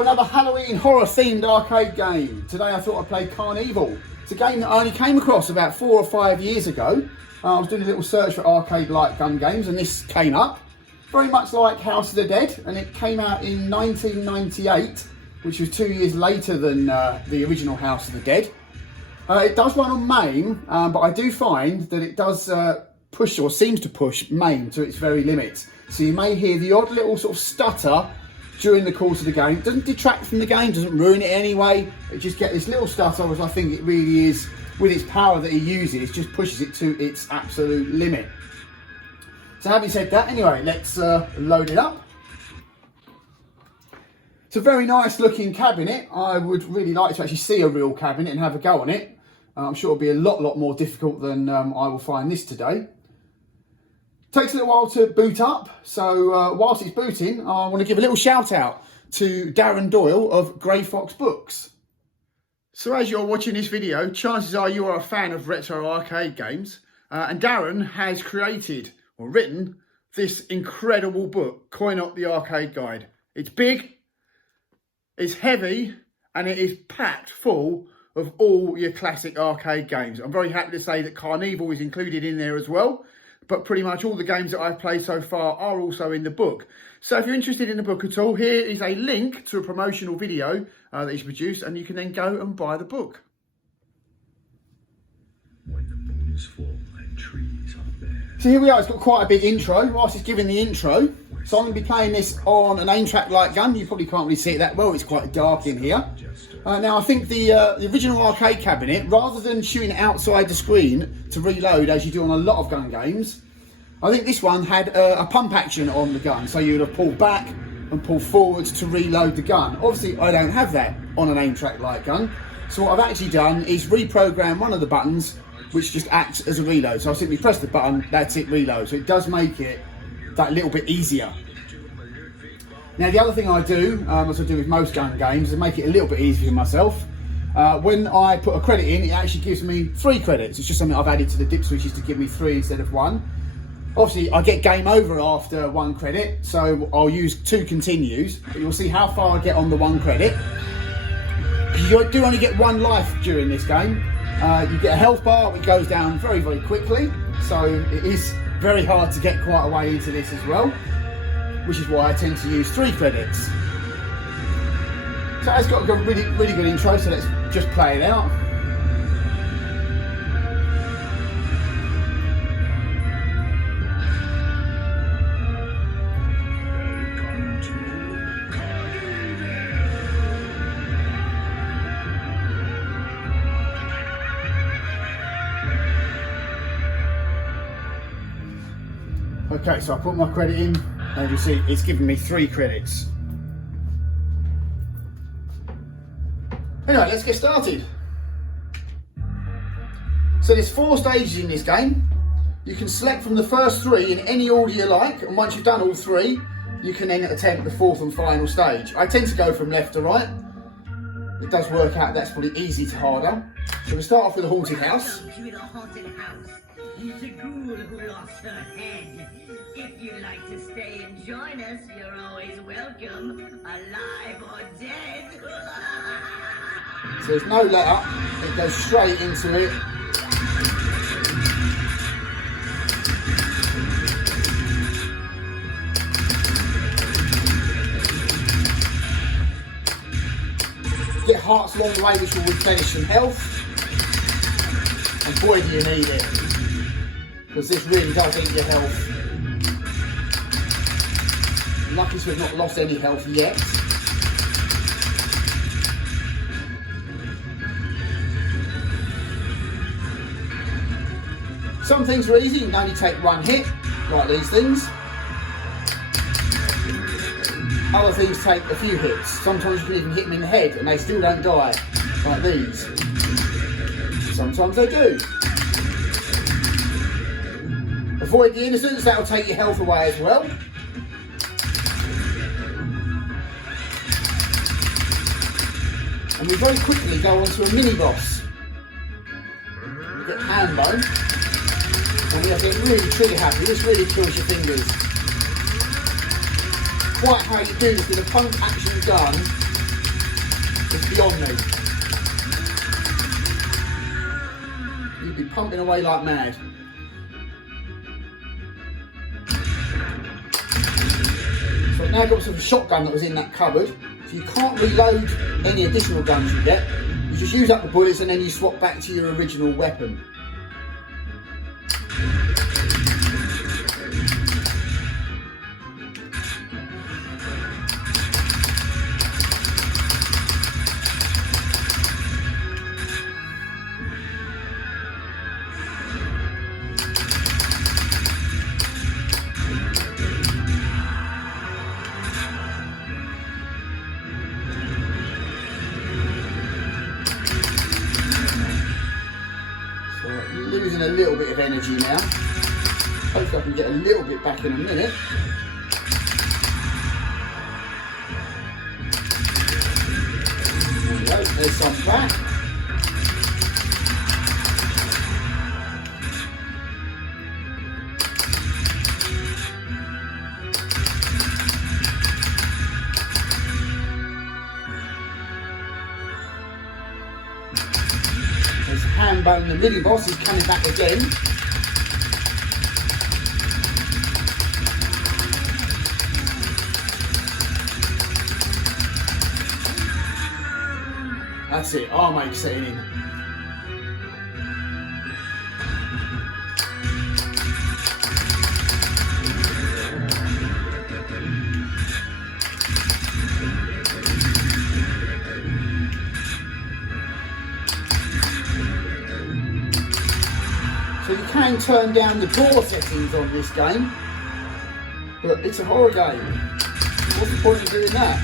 for another Halloween horror themed arcade game. Today I thought I'd play CarnEvil. It's a game that I only came across about 4 or 5 years ago. I was doing a little search for arcade light gun games and this came up. Very much like House of the Dead, and it came out in 1998, which was 2 years later than the original House of the Dead. It does run on MAME, but I do find that it does push, or seems to push, MAME to its very limits. So you may hear the odd little sort of stutter during the course of the game. It doesn't detract from the game, doesn't ruin it anyway. It just gets this little stutter, as I think it really is, with its power that he uses, just pushes it to its absolute limit. So having said that, anyway, let's load it up. It's a very nice looking cabinet. I would really like to actually see a real cabinet and have a go on it. I'm sure it'll be a lot more difficult than I will find this today. Takes a little while to boot up, so whilst it's booting, I want to give a little shout out to Darren Doyle of Grey Fox Books. So as you're watching this video, chances are you are a fan of retro arcade games, and Darren has created or written this incredible book, Coin Op the Arcade Guide. It's big, it's heavy, and it is packed full of all your classic arcade games. I'm very happy to say that CarnEvil is included in there as well, but pretty much all the games that I've played so far are also in the book. So if you're interested in the book at all, here is a link to a promotional video that he's produced, and you can then go and buy the book. When the moon is full and trees are bare. So here we are, it's got quite a big intro. Whilst it's giving the intro, so I'm going to be playing this on an aim-track light gun. You probably can't really see it that well, it's quite dark in here. Now I think the original arcade cabinet, rather than shooting outside the screen to reload as you do on a lot of gun games, I think this one had a pump action on the gun, so you would have pulled back and pulled forwards to reload the gun. Obviously I don't have that on an aim-track light gun, so what I've actually done is reprogram one of the buttons which just acts as a reload. So I simply press the button, that's it, reload. So it does make it that little bit easier. Now the other thing I do, as I do with most gun games, is make it a little bit easier for myself. When I put a credit in, it actually gives me 3 credits. It's just something I've added to the dip switches to give me 3 instead of 1. Obviously I get game over after 1 credit, so I'll use 2 continues, but you'll see how far I get on the 1 credit. You do only get 1 life during this game. You get a health bar which goes down very quickly, so it is very hard to get quite a way into this as well, which is why I tend to use 3 credits. So it's got a really good intro, so let's just play it out. Okay, so I put my credit in, and you see it's giving me 3 credits. Anyway, let's get started. So there's 4 stages in this game. You can select from the first 3 in any order you like, and once you've done all 3, you can then attempt the 4th and final stage. I tend to go from left to right. It does work out that's probably easy to harder. So we start off with a haunted house. Welcome to the haunted house. It's a ghoul who lost her head. If you'd like to stay and join us, you're always welcome, alive or dead. So there's no let up, it goes straight into it. Get hearts along the way which will replenish some health. And boy do you need it, because this really does eat your health. Lucky to have not lost any health yet. Some things are easy, you can only take 1 hit, like these things. Other things take a few hits. Sometimes you can even hit them in the head and they still don't die, like these. Sometimes they do. Avoid the innocents, that'll take your health away as well. And we very quickly go on to a mini boss. We get hand bone, and we are getting really trigger happy. This really kills your fingers. Quite how you do this with a pump action gun It's beyond me. You'd be pumping away like mad. So I've now got some shotgun that was in that cupboard. So you can't reload any additional guns you get. You just use up the bullets and then you swap back to your original weapon. Losing a little bit of energy now. Hopefully I can get a little bit back in a minute. There we go, there's some back. Hambone, the mini boss, is coming back again. That's it, R-Make setting in. So you can turn down the door settings on this game, but it's a horror game. What's the point of doing that?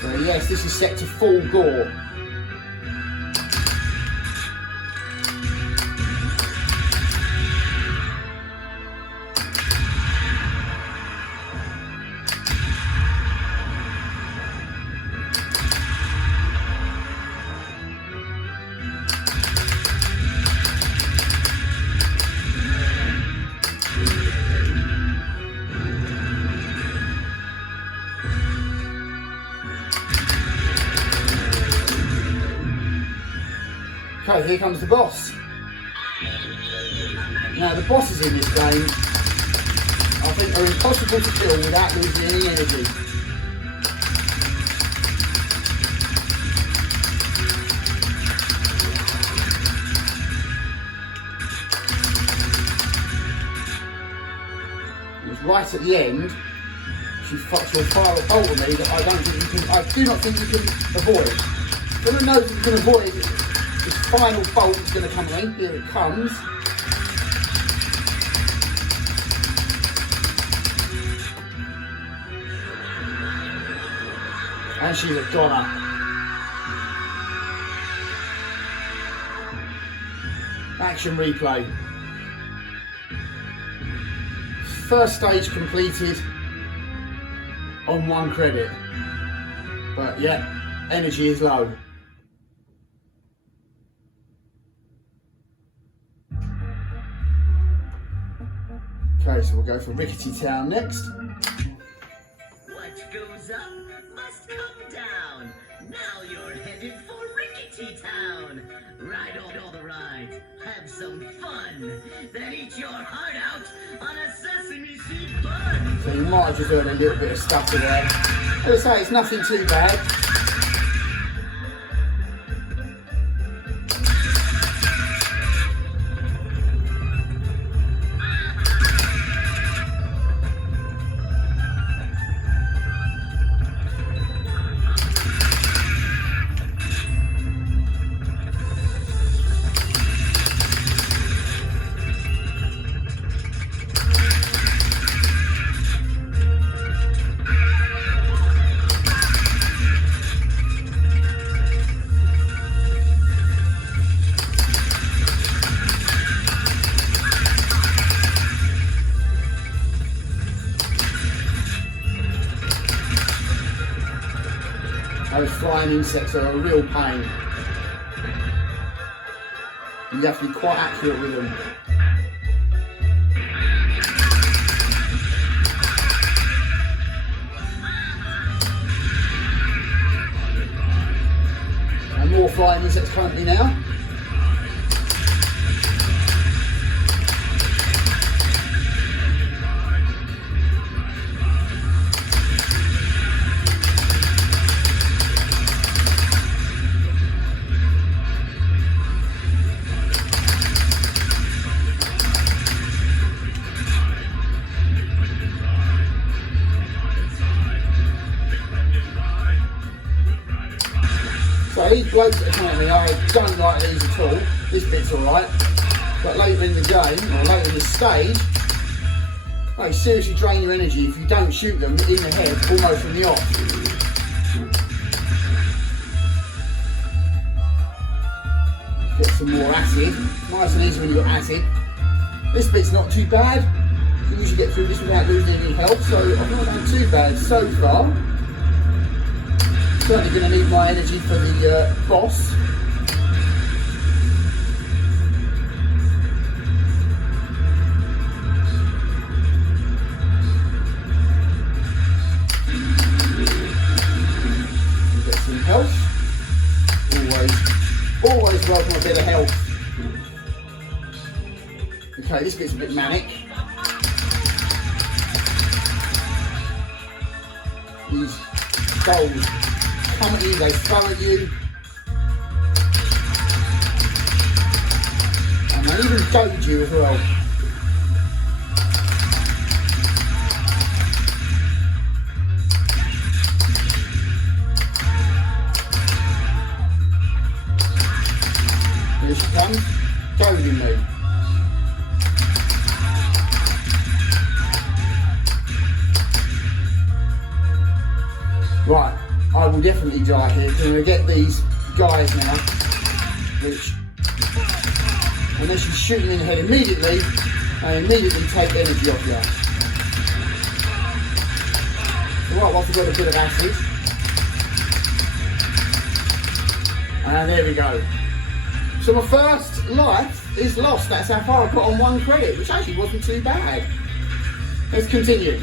So yes, this is set to full gore. Okay, here comes the boss. Now the bosses in this game, I think, are impossible to kill without losing any energy. It was right at the end, she'll fire a bolt at me that I do not think you can avoid. Everyone knows you can avoid it. This final bolt is going to come in. Here it comes. And she's a goner. Action replay. First stage completed on 1 credit. But yeah, energy is low. Okay, so we'll go for Rickety Town next. What goes up must come down. Now you're headed for Rickety Town. Ride all the rides, have some fun, then eat your heart out on a sesame seed bun. So you might have just heard a little bit of stutter there. As I say, it's nothing too bad. Those flying insects are a real pain. You have to be quite accurate with them. And more flying insects currently now. So these blokes that are coming at me, I don't like these at all. This bit's alright. But later in the game, or later in the stage, they seriously drain your energy if you don't shoot them in the head almost from the off. Get some more acid. Nice and easy when you've got acid. This bit's not too bad. You can usually get through this without losing any health, so I've not done too bad so far. Certainly going to need my energy for the boss. Get some health. Always welcome a bit of health. Okay, this bit's a bit manic. These goals come at you, they throw at you. And they even goad you as well. Here she comes, goading me. Right. I will definitely die here because I'm going to get these guys now, which, unless you shoot them in the head immediately, they immediately take energy off you. Right, once we've got a bit of acid, and there we go. So my first life is lost. That's how far I got on 1 credit, which actually wasn't too bad. Let's continue.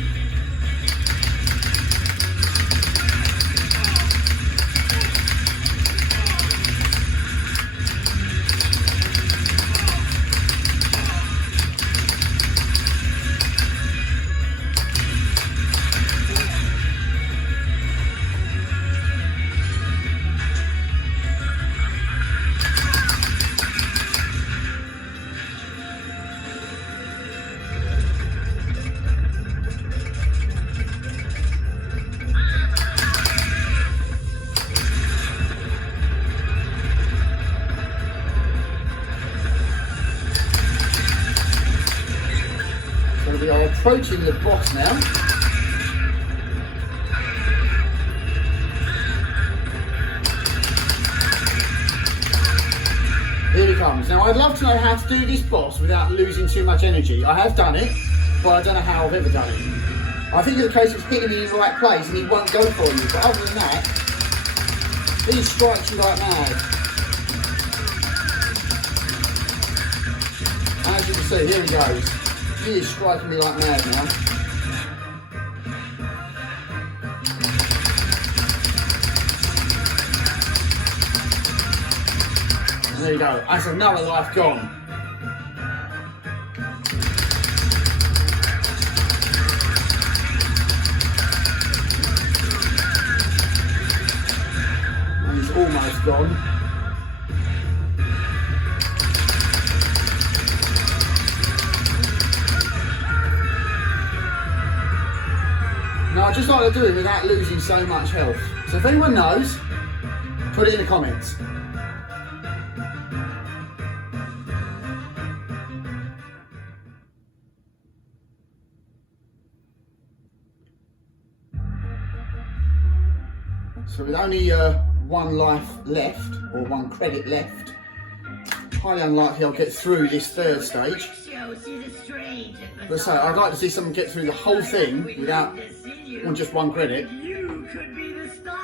We are approaching the boss now. Here he comes. Now I'd love to know how to do this boss without losing too much energy. I have done it, but I don't know how I've ever done it. I think it's a case of hitting him in the right place and he won't go for you, but other than that, he strikes you like mad. As you can see, here he goes. He is striking me like mad now. And there you go. That's another life gone. And he's almost gone. Now, I just like to do it without losing so much health. So if anyone knows, put it in the comments. So with only 1 life left, or 1 credit left, highly unlikely I'll get through this 3rd stage. But so I'd like to see someone get through the whole thing without just 1 credit. You could be the star.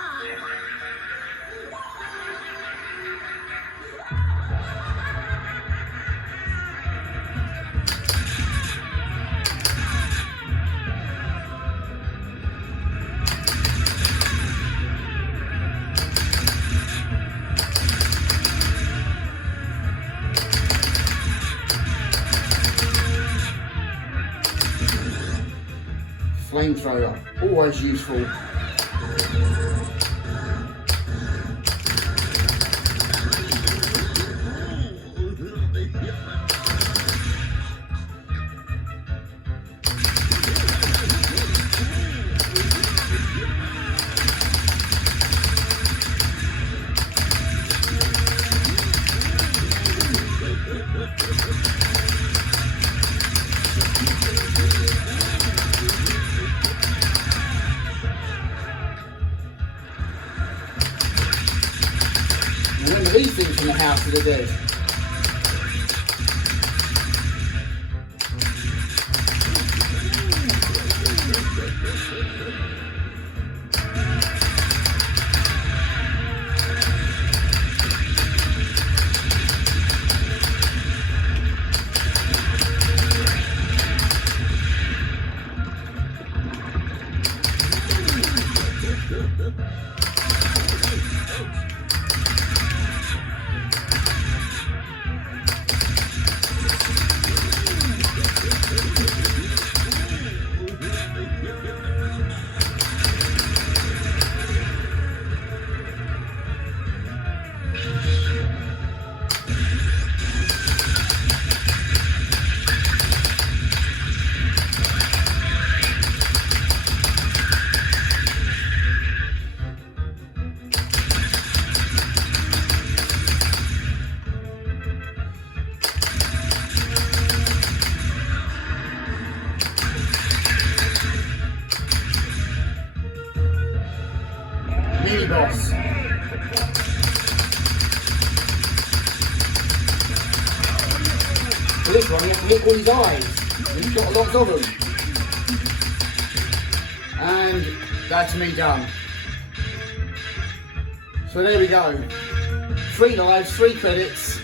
flamethrower, always useful. Remember these things from the House of the Dead. Mini boss. For this one, you have to lick all his eyes. He's got lots of them. And that's me done. So there we go. 3 lives, 3 credits.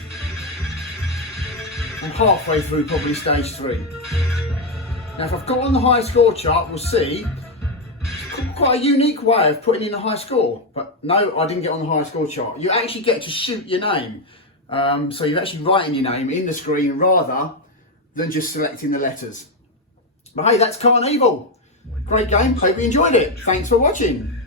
And halfway through probably stage 3. Now if I've got on the high score chart, we'll see. Quite a unique way of putting in a high score, but no, I didn't get on the high score chart. You actually get to shoot your name, so you're actually writing your name in the screen rather than just selecting the letters. But hey, that's CarnEvil. Great game, hope you enjoyed it. Thanks for watching.